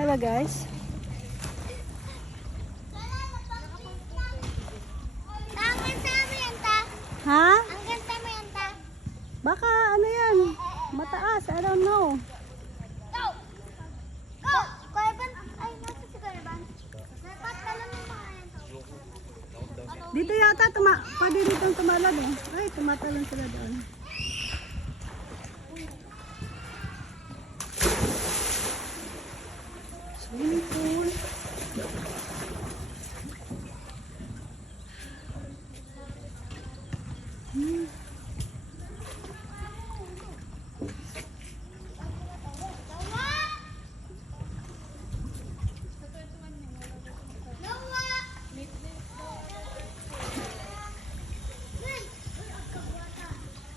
Hello guys. Ha? Ang ganda mo yan, ta. Baka ano yan? Mataas, I don't know. Go! Go! Kuya Ban, ay, nasa si Kuya Ban. Napatalan mo mga yan. Dito yata, pwede dito tumalon eh. Ay, tumatalon sila doon. Swimming pool.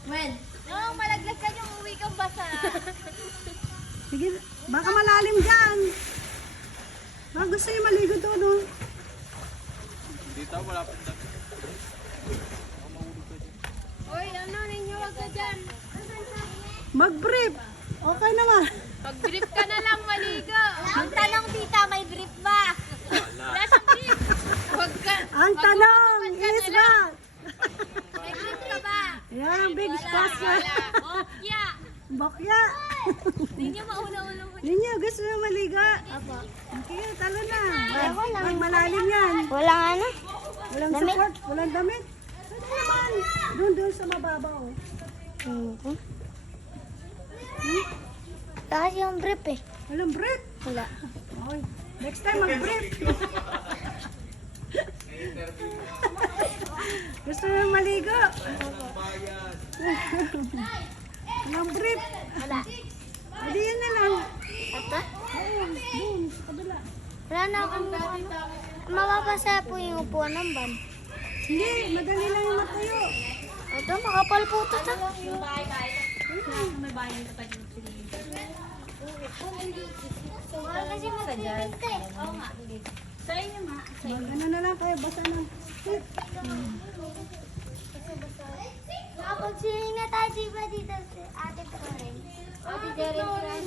When? No, malaglag ka yung uwi kang basa. Sige, baka malalim dyan. Baka gusto niyo maligo doon, no? Dito, malapit na. Uy, ano ninyo, wag ka dyan. Mag-brief. Okay naman. Pag-brief ka na lang, maligo. Ang tanong, tita, may brief ba? Wala siyang brief. Wag ka. Ang tanong is what? May brief ka ba? Yan ang big question. Bokya. Bakya. Hindi nyo mauna-ulo mo. Ninyo, gusto niyo maligo? Apo. Okay, talo na. Wag malalim yan. Walang ano? Walang Damit? support, walang damit. Pwede naman. Doon sa mababaw. Kasi yung brief eh. Walang brief. Wala. Okay. Next time mag-brief. Gusto niyo maligo? Walang brief. Wala. Hindi yan na lang. Ito? Ayun, doon, sa kabila. Wala na akong ano. Mapapasaya po yung upuan ng van. Hindi, madali lang yung matuyo. Ito, makapal po ito. Kasi mag-print eh. Oo nga. Sa inyo nga. Ano na lang kayo, basa ng tip. Nakapag-swimming na tayo, di ba dito? Ate Torren. Ate Torren.